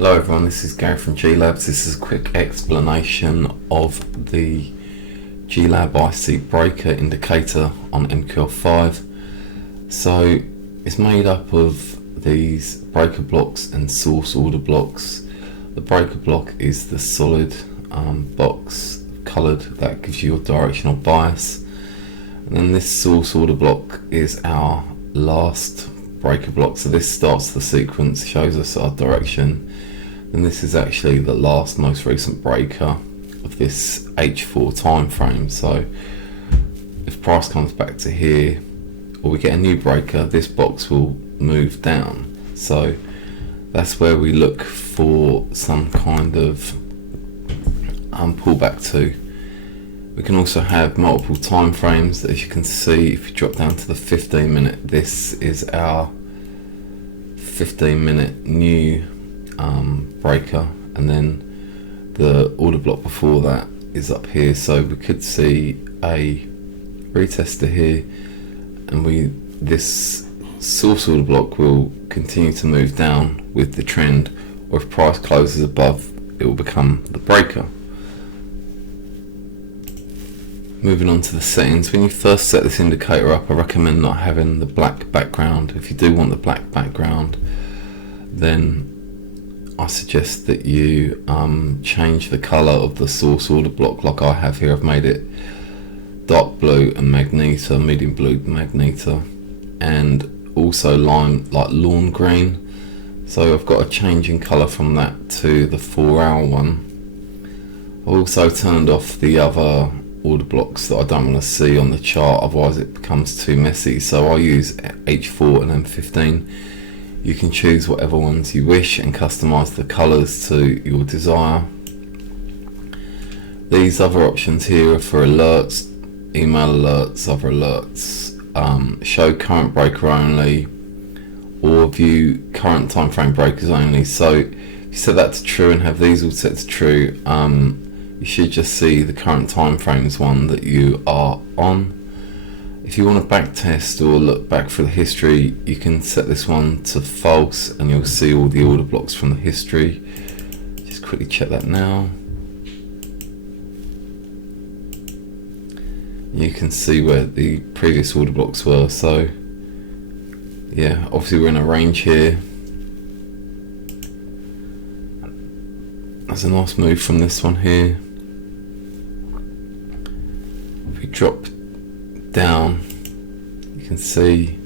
Hello everyone, this is Gary from G-Labs. This is a quick explanation of the G-Lab IC breaker indicator on MQL5. So it's made up of these breaker blocks and source order blocks. The breaker block is the solid box coloured that gives you your directional bias, and then this source order block is our last breaker block. So this starts the sequence, shows us our direction, and this is actually the last most recent breaker of this H4 time frame. So if price comes back to here or we get a new breaker, this box will move down. So that's where we look for some kind of pullback to. We can also have multiple time frames. As you can see, if you drop down to the 15-minute, this is our 15-minute new breaker, and then the order block before that is up here. So we could see a retester here, and this source order block will continue to move down with the trend, or if price closes above, it will become the breaker. Moving on to the settings, when you first set this indicator up, I recommend not having the black background. If you do want the black background, then I suggest that you change the colour of the source order block like I have here. I've made it dark blue and magenta, medium blue magenta, and also lawn green. So I've got a change in colour from that to the 4-hour one. I also turned off the other order blocks that I don't want to see on the chart, otherwise it becomes too messy. So I use H4 and M15. You can choose whatever ones you wish and customize the colors to your desire. These other options here are for alerts, email alerts, other alerts, show current breaker only, or view current time frame breakers only. So if you set that to true and have these all set to true, you should just see the current time frames one that you are on. If you want to back test or look back through the history, you can set this one to false and you'll see all the order blocks from the history. Just quickly check that now. You can see where the previous order blocks were. So yeah, obviously we're in a range here. That's a nice move from this one here. If we drop down, you can see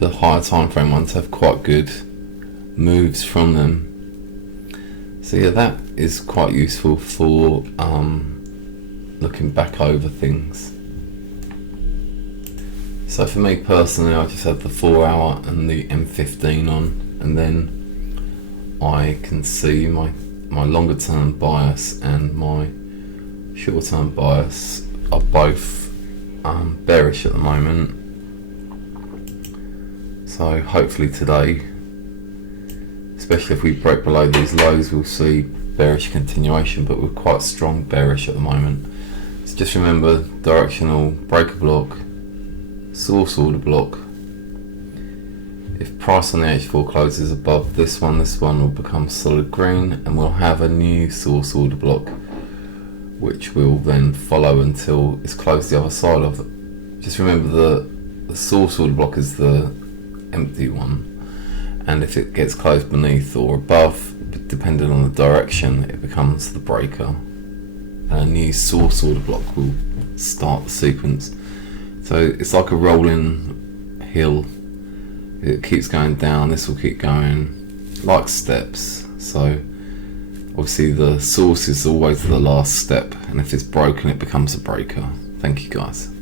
the higher time frame ones have quite good moves from them. So yeah, that is quite useful for looking back over things. So for me personally, I just have the 4-hour and the M15 on, and then I can see my longer term bias and my short term bias are both bearish at the moment. So hopefully today, especially if we break below these lows, we'll see bearish continuation, but we're quite strong bearish at the moment. So just remember, directional breaker block, source order block. If price on the H4 closes above this one will become solid green, and we'll have a new source order block which will then follow until it's closed the other side of it. Just remember the source order block is the empty one, and if it gets closed beneath or above, depending on the direction, it becomes the breaker, and a new source order block will start the sequence. So it's like a rolling hill. It keeps going down, this will keep going like steps. So obviously the source is always the last step, and if it's broken it becomes a breaker. Thank you guys.